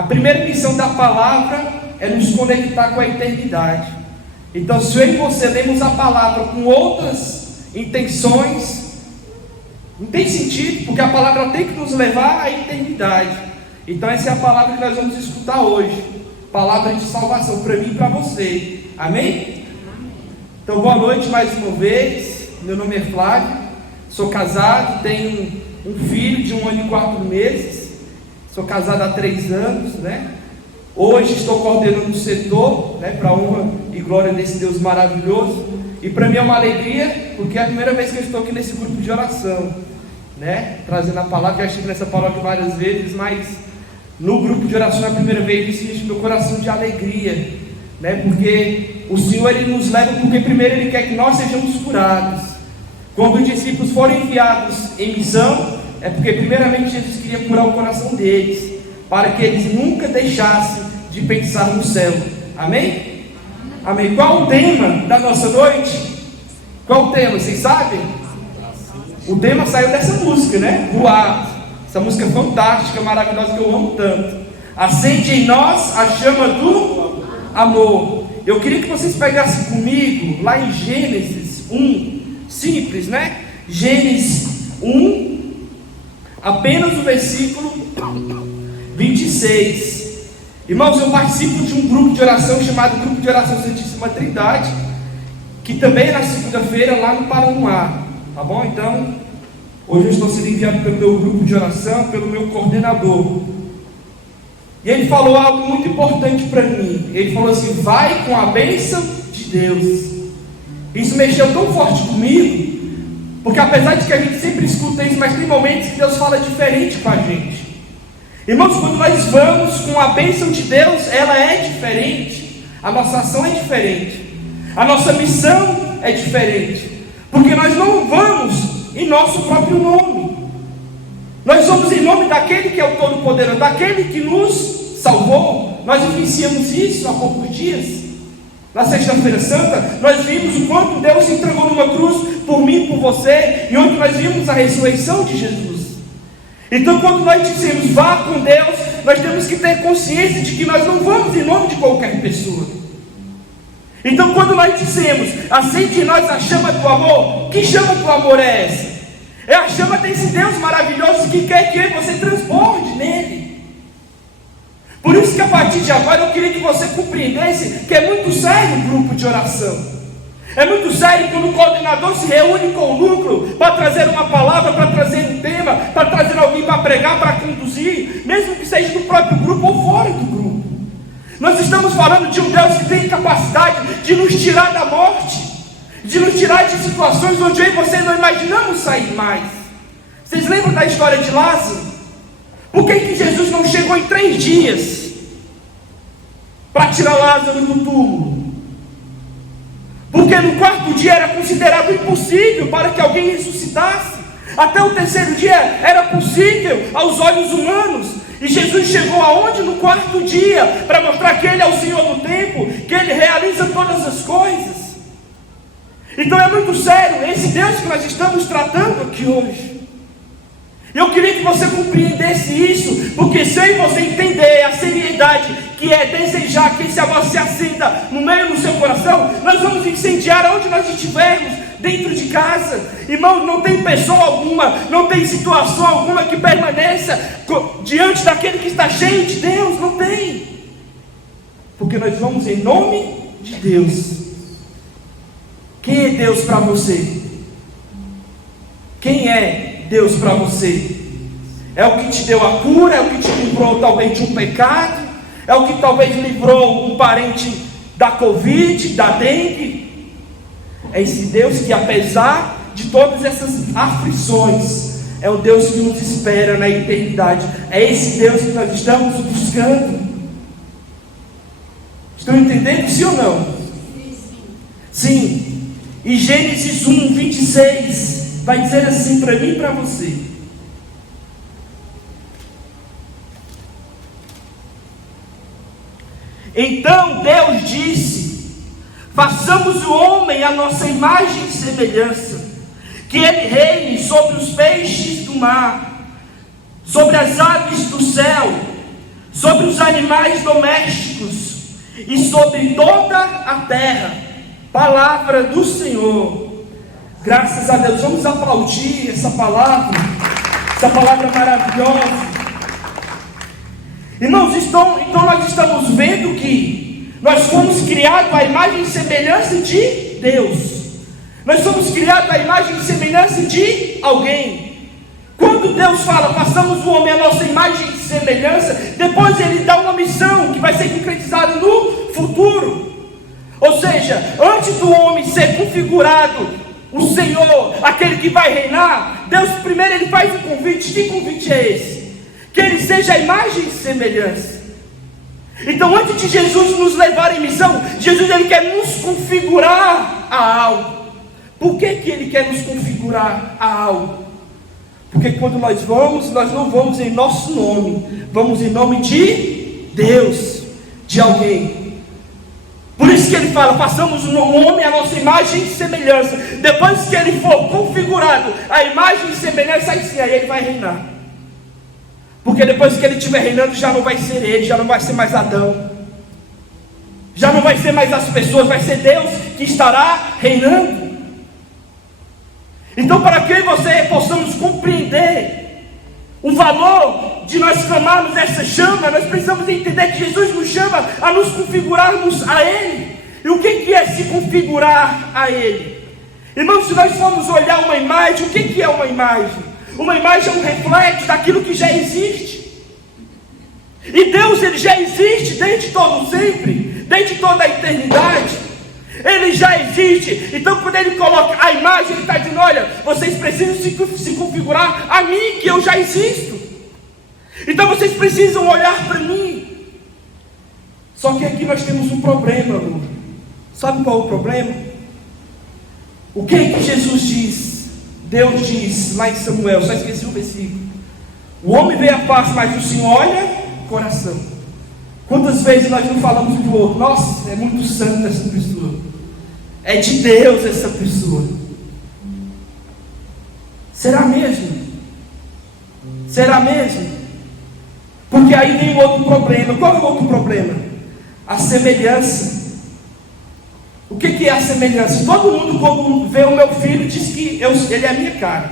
A primeira missão da palavra é nos conectar com a eternidade. Então, se eu e você lemos a palavra com outras intenções, não tem sentido, porque a palavra tem que nos levar à eternidade. Então essa é a palavra que nós vamos escutar hoje, palavra de salvação para mim e para você, amém? Então boa noite mais uma vez, meu nome é Flávio, sou casado, tenho um filho de 1 ano e 4 meses, sou casado há 3 anos, né? Hoje estou coordenando o setor, né, para a honra e glória desse Deus maravilhoso, e para mim é uma alegria, porque é a primeira vez que eu estou aqui nesse grupo de oração, né, trazendo a palavra. Já estive nessa paróquia várias vezes, mas no grupo de oração é a primeira vez, e isso enche meu coração de alegria, né, porque o Senhor Ele nos leva, porque primeiro Ele quer que nós sejamos curados. Quando os discípulos foram enviados em missão, é porque primeiramente Jesus queria curar o coração deles, para que eles nunca deixassem de pensar no céu, amém? Amém. Qual o tema da nossa noite? Qual o tema, vocês sabem? O tema saiu dessa música, né? Voar. Essa música fantástica, maravilhosa, que eu amo tanto. Acende em nós a chama do amor. Eu queria que vocês pegassem comigo lá em Gênesis 1, simples, né? Gênesis 1, apenas o versículo 26. Irmãos, eu participo de um grupo de oração chamado Grupo de Oração Santíssima Trindade, que também é na segunda-feira lá no Paraná, tá bom? Então, hoje eu estou sendo enviado pelo meu grupo de oração, pelo meu coordenador. E ele falou algo muito importante para mim. Ele falou assim: vai com a bênção de Deus. Isso mexeu tão forte comigo, porque apesar de que a gente sempre escuta isso, mas tem momentos que Deus fala diferente com a gente. Irmãos, quando nós vamos com a bênção de Deus, ela é diferente. A nossa ação é diferente. A nossa missão é diferente. Porque nós não vamos em nosso próprio nome. Nós somos em nome daquele que é o Todo-Poderoso, daquele que nos salvou. Nós iniciamos isso há poucos dias. Na sexta-feira santa, nós vimos o quanto Deus se entregou numa cruz por mim e por você. E onde nós vimos a ressurreição de Jesus. Então, quando nós dizemos vá com Deus, nós temos que ter consciência de que nós não vamos em nome de qualquer pessoa. Então, quando nós dizemos acende em nós a chama do amor, que chama do amor é essa? É a chama desse Deus maravilhoso que quer que você transborde nele. Por isso que a partir de agora eu queria que você compreendesse que é muito sério o grupo de oração. É muito sério quando o coordenador se reúne com o núcleo para trazer uma palavra, para trazer um tema, para trazer alguém para pregar, para conduzir, mesmo que seja do próprio grupo ou fora do grupo. Nós estamos falando de um Deus que tem capacidade de nos tirar da morte, de nos tirar de situações onde eu e você não imaginamos sair mais. Vocês lembram da história de Lázaro? Por que Jesus não chegou em 3 dias para tirar Lázaro do túmulo? Porque no 4º dia era considerado impossível para que alguém ressuscitasse. Até o 3º dia era possível aos olhos humanos. E Jesus chegou aonde? No 4º dia, para mostrar que Ele é o Senhor do tempo, que Ele realiza todas as coisas. Então é muito sério esse Deus que nós estamos tratando aqui hoje. Eu queria que você compreendesse isso, porque se eu e você entender a seriedade que é desejar que esse amor se acenda no meio do seu coração, nós vamos incendiar aonde nós estivermos, dentro de casa. Irmão, não tem pessoa alguma, não tem situação alguma que permaneça diante daquele que está cheio de Deus, não tem. Porque nós vamos em nome de Deus. Quem é Deus para você? Quem é Deus para você? É o que te deu a cura? É o que te livrou talvez de um pecado? É o que talvez livrou um parente da Covid, da dengue? É esse Deus que, apesar de todas essas aflições, é o Deus que nos espera na eternidade. É esse Deus que nós estamos buscando. Estão entendendo, sim ou não? Sim. E Gênesis 1, 26 vai dizer assim para mim e para você: então Deus disse: façamos o homem à nossa imagem e semelhança, que ele reine sobre os peixes do mar, sobre as aves do céu, sobre os animais domésticos e sobre toda a terra. Palavra do Senhor. Graças a Deus. Vamos aplaudir essa palavra maravilhosa. Irmãos, então nós estamos vendo que nós fomos criados à imagem e semelhança de Deus. Nós somos criados à imagem e semelhança de alguém. Quando Deus fala, façamos o homem à nossa imagem e semelhança, depois Ele dá uma missão que vai ser concretizada no futuro. Ou seja, antes do homem ser configurado, o Senhor, aquele que vai reinar, Deus primeiro Ele faz um convite. Que convite é esse? Que Ele seja a imagem e semelhança. Então, antes de Jesus nos levar em missão, Jesus Ele quer nos configurar a algo. Por que Ele quer nos configurar a algo? Porque quando nós não vamos em nosso nome, vamos em nome de Deus, de alguém. Por isso que Ele fala, façamos um homem à nossa imagem e semelhança. Depois que Ele for configurado a imagem e semelhança, aí sim, aí Ele vai reinar. Porque depois que Ele estiver reinando, já não vai ser Ele, já não vai ser mais Adão, já não vai ser mais as pessoas, vai ser Deus que estará reinando. Então, para que você possamos compreender o valor de nós clamarmos essa chama, nós precisamos entender que Jesus nos chama a nos configurarmos a Ele. E o que é se configurar a Ele? Irmãos, se nós formos olhar uma imagem, o que é uma imagem? Uma imagem é um reflexo daquilo que já existe. E Deus, Ele já existe desde todo sempre, desde toda a eternidade. Ele já existe. Então quando Ele coloca a imagem, Ele está dizendo, olha, vocês precisam se configurar a mim, que eu já existo. Então vocês precisam olhar para mim. Só que aqui nós temos um problema, amor. Sabe qual é o problema? O que é que Jesus diz? Deus diz lá em Samuel, só esqueci o versículo. O homem vê a face, mas o Senhor olha o coração. Quantas vezes nós não falamos um do outro? Nossa, é muito santo essa pessoa, é de Deus essa pessoa. Será mesmo? Será mesmo? Porque aí vem o outro problema. Qual é o outro problema? A semelhança. O que é a semelhança? Todo mundo, quando vê o meu filho, diz que ele é a minha cara.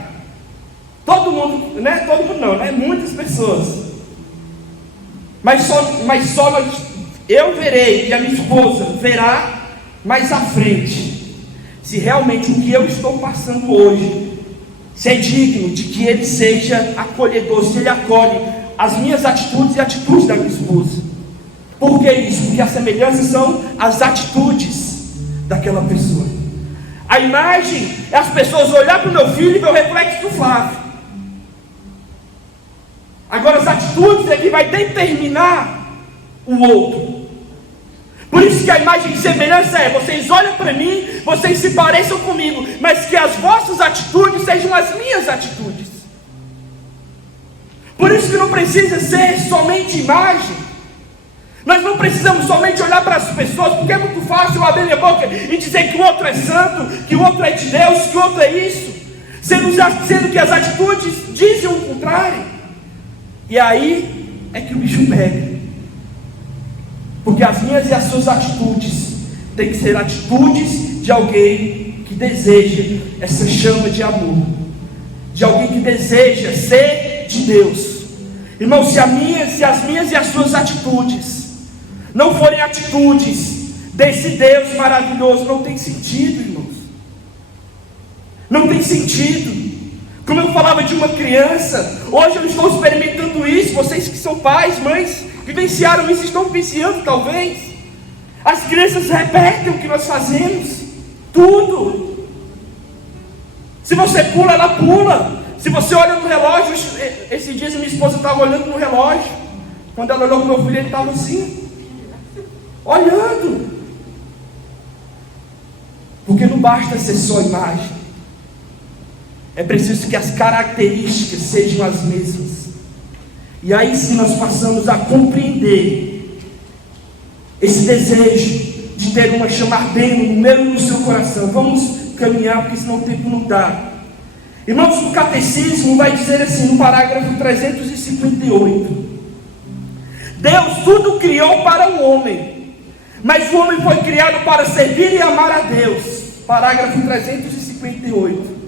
Todo mundo, né? Todo mundo não, né? Muitas pessoas. Mas só eu verei e a minha esposa verá mais à frente, se realmente o que eu estou passando hoje, se é digno de que ele seja acolhedor, se ele acolhe as minhas atitudes e atitudes da minha esposa. Por que isso? Porque as semelhanças são as atitudes daquela pessoa. A imagem é as pessoas olhar para o meu filho e ver o reflexo do Flávio. Agora as atitudes é que vai determinar o outro. Por isso que a imagem de semelhança é, vocês olham para mim, vocês se pareçam comigo, mas que as vossas atitudes sejam as minhas atitudes. Por isso que não precisa ser somente imagem. Nós não precisamos somente olhar para as pessoas, porque é muito fácil eu abrir minha boca e dizer que o outro é santo, que o outro é de Deus, que o outro é isso, sendo que as atitudes dizem o contrário. E aí é que o bicho pega. Porque as minhas e as suas atitudes têm que ser atitudes de alguém que deseja essa chama de amor, de alguém que deseja ser de Deus. Irmão, se as minhas e as suas atitudes não forem atitudes desse Deus maravilhoso, não tem sentido, irmãos. Não tem sentido. Como eu falava de uma criança, hoje eu estou experimentando isso. Vocês que são pais, mães, vivenciaram isso, estão vivenciando talvez. As crianças repetem o que nós fazemos, tudo. Se você pula, ela pula. Se você olha no relógio, esses dias minha esposa estava olhando no relógio. Quando ela olhou para o meu filho, ele estava assim, olhando. Porque não basta ser só imagem. É preciso que as características sejam as mesmas. E aí sim nós passamos a compreender esse desejo de ter uma chama ardendo no meu e no seu coração. Vamos caminhar, porque senão o tempo não dá. Irmãos, o catecismo vai dizer assim, no parágrafo 358: Deus tudo criou para o homem, mas o homem foi criado para servir e amar a Deus. Parágrafo 358.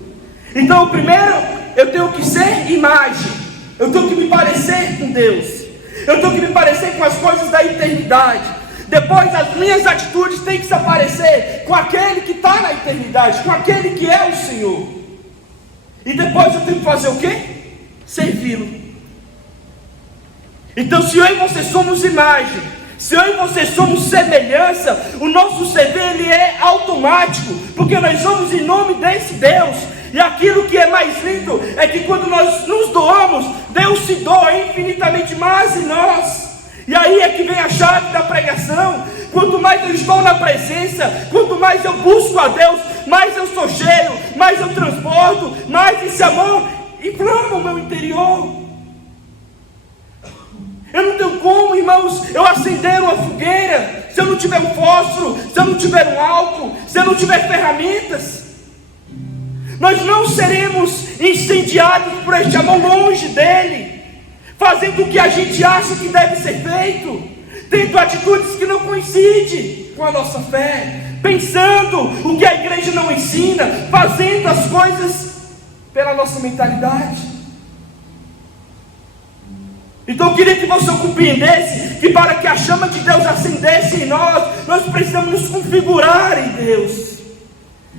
Então, primeiro, eu tenho que ser imagem, eu tenho que me parecer com Deus, eu tenho que me parecer com as coisas da eternidade. Depois, as minhas atitudes têm que se parecer com aquele que está na eternidade, com aquele que é o Senhor. E depois eu tenho que fazer o quê? Servi-lo. Então, se eu e você somos imagem, se eu e você somos semelhança, o nosso servir ele é automático, porque nós somos em nome desse Deus. E aquilo que é mais lindo é que quando nós nos doamos, Deus se doa infinitamente mais em nós. E aí é que vem a chave da pregação. Quanto mais eu estou na presença, quanto mais eu busco a Deus, mais eu sou cheio, mais eu transbordo, mais esse amor inflama o meu interior. Eu não tenho como, irmãos, eu acender uma fogueira se eu não tiver um fósforo, se eu não tiver um álcool, se eu não tiver ferramentas. Nós não seremos incendiados por este amor longe dele, fazendo o que a gente acha que deve ser feito, tendo atitudes que não coincidem com a nossa fé, pensando o que a igreja não ensina, fazendo as coisas pela nossa mentalidade. Então eu queria que você compreendesse que para que a chama de Deus acendesse em nós, nós precisamos nos configurar em Deus.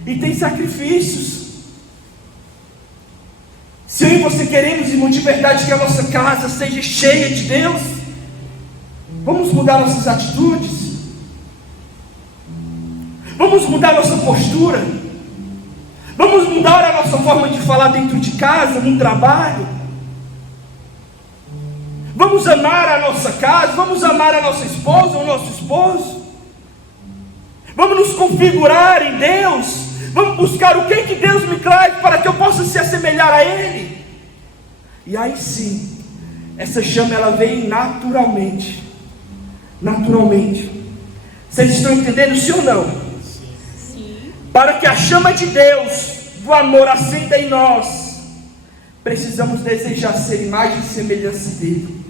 E tem sacrifícios. Se eu e você queremos, irmão, de verdade que a nossa casa seja cheia de Deus, vamos mudar nossas atitudes, vamos mudar nossa postura, vamos mudar a nossa forma de falar dentro de casa, no trabalho, vamos amar a nossa casa, vamos amar a nossa esposa, o nosso esposo, vamos nos configurar em Deus. Vamos buscar o que Deus me traz para que eu possa se assemelhar a Ele. E aí sim, essa chama ela vem naturalmente. Naturalmente. Vocês estão entendendo, sim ou não? Sim. Para que a chama de Deus, do amor acenda em nós, precisamos desejar ser imagem e semelhança dele.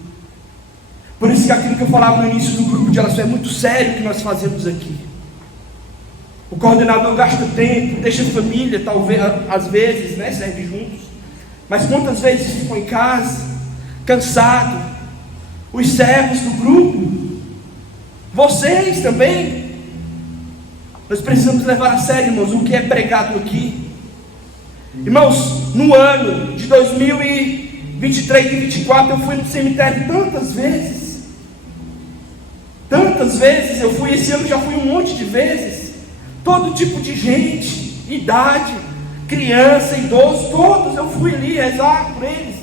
Por isso que aquilo que eu falava no início do grupo de oração é muito sério que nós fazemos aqui. O coordenador gasta tempo, deixa a família, talvez, às vezes, né, serve juntos. Mas quantas vezes ficam em casa, cansado? Os servos do grupo, vocês também. Nós precisamos levar a sério, irmãos, o que é pregado aqui. Irmãos, no ano de 2023 e 2024, eu fui no cemitério tantas vezes. Tantas vezes eu fui, esse ano já fui um monte de vezes. Todo tipo de gente, idade, criança, idoso, todos eu fui ali rezar por eles.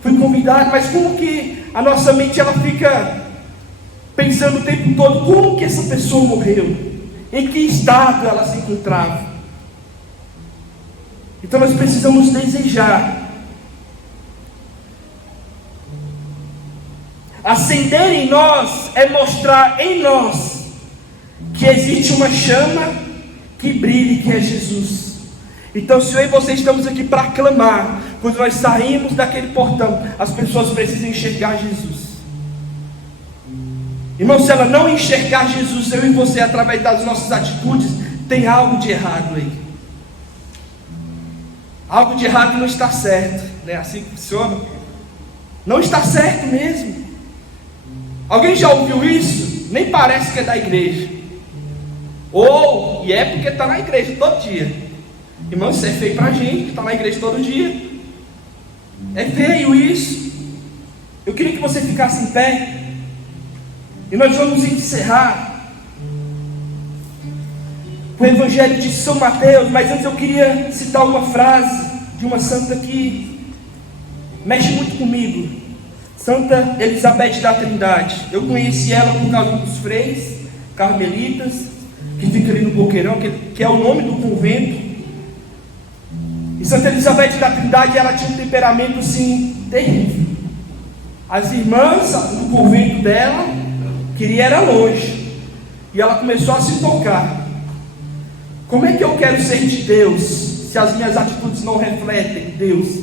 Fui convidado, mas como que a nossa mente ela fica pensando o tempo todo, como que essa pessoa morreu? Em que estado ela se encontrava? Então nós precisamos desejar. Acender em nós é mostrar em nós que existe uma chama que brilhe, que é Jesus. Então se eu e você estamos aqui para clamar, quando nós saímos daquele portão, as pessoas precisam enxergar Jesus. Irmão, se ela não enxergar Jesus, eu e você, através das nossas atitudes, tem algo de errado aí. Algo de errado não está certo, não é assim que funciona? Não está certo mesmo. Alguém já ouviu isso? Nem parece que é da igreja. Ou, e é porque está na igreja todo dia. Irmão, isso é feio para a gente que está na igreja todo dia. É feio isso. Eu queria que você ficasse em pé. E nós vamos encerrar o Evangelho de São Mateus. Mas antes eu queria citar uma frase de uma santa que mexe muito comigo. Santa Elizabeth da Trindade. Eu conheci ela por causa dos freis carmelitas, que fica ali no Boqueirão, que é o nome do convento. E Santa Elizabeth da Trindade, ela tinha um temperamento assim, terrível. As irmãs do convento dela queriam era longe. E ela começou a se tocar. Como é que eu quero ser de Deus, se as minhas atitudes não refletem Deus?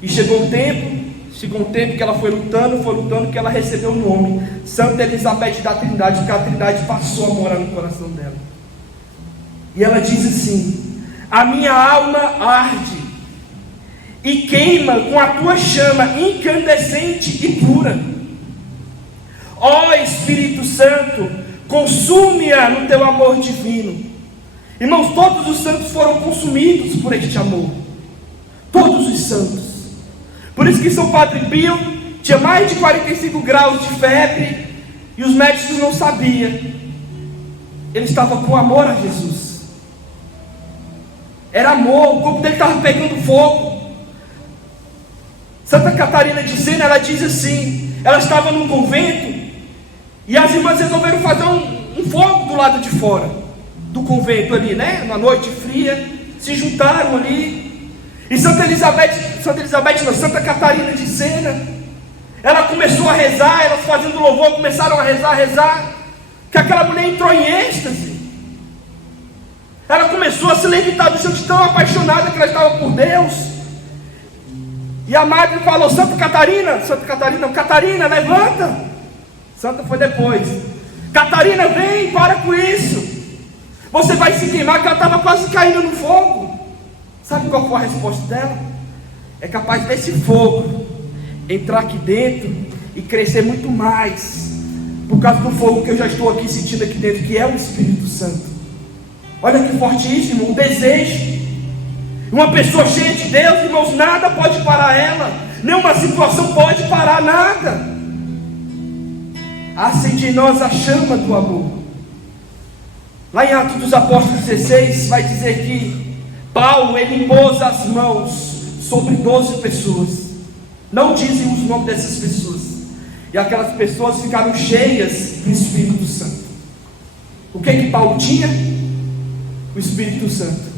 E chegou um tempo, Chegou um tempo que ela foi lutando, que ela recebeu o nome Santa Elizabeth da Trindade, porque a Trindade passou a morar no coração dela. E ela diz assim: a minha alma arde e queima com a tua chama incandescente e pura. Ó Espírito Santo, consume-a no teu amor divino. Irmãos, todos os santos foram consumidos por este amor. Todos os santos. Por isso que São Padre Pio tinha mais de 45 graus de febre e os médicos não sabiam. Ele estava com amor a Jesus. Era amor, o corpo dele estava pegando fogo. Santa Catarina de Sena, ela diz assim, ela estava num convento e as irmãs resolveram fazer um fogo do lado de fora do convento ali, né? Uma noite fria, se juntaram ali. E Santa Catarina de Sena, ela começou a rezar, elas fazendo louvor, começaram a rezar, que aquela mulher entrou em êxtase. Ela começou a se levitar do chão de tão apaixonada que ela estava por Deus. E a madre falou: Catarina, levanta. Santa foi depois. Catarina, vem, para com isso. Você vai se queimar, que ela estava quase caindo no fogo. Sabe qual foi a resposta dela? É capaz desse fogo entrar aqui dentro e crescer muito mais, por causa do fogo que eu já estou aqui sentindo aqui dentro, que é o Espírito Santo. Olha que fortíssimo, o desejo. Uma pessoa cheia de Deus, irmãos, nada pode parar ela, nenhuma situação pode parar nada. Acende em nós a chama do amor. Lá em Atos dos Apóstolos 16 vai dizer que Paulo, ele impôs as mãos sobre 12 pessoas. Não dizem os nomes dessas pessoas. E aquelas pessoas ficaram cheias do Espírito Santo. O que Paulo tinha? O Espírito Santo.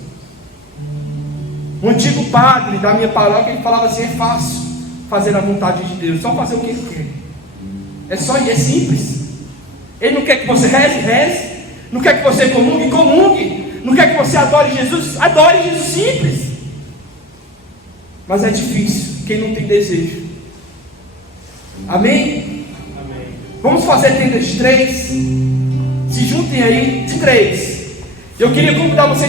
Um antigo padre da minha paróquia, ele falava assim: é fácil fazer a vontade de Deus, só fazer o que Ele quer. É só ir, é simples. Ele não quer que você reze. Não quer que você comungue. Não quer que você adore Jesus simples. Mas é difícil, quem não tem desejo. Amém? Amém. Vamos fazer tenda de 3. Se juntem aí, de 3. Eu queria convidar vocês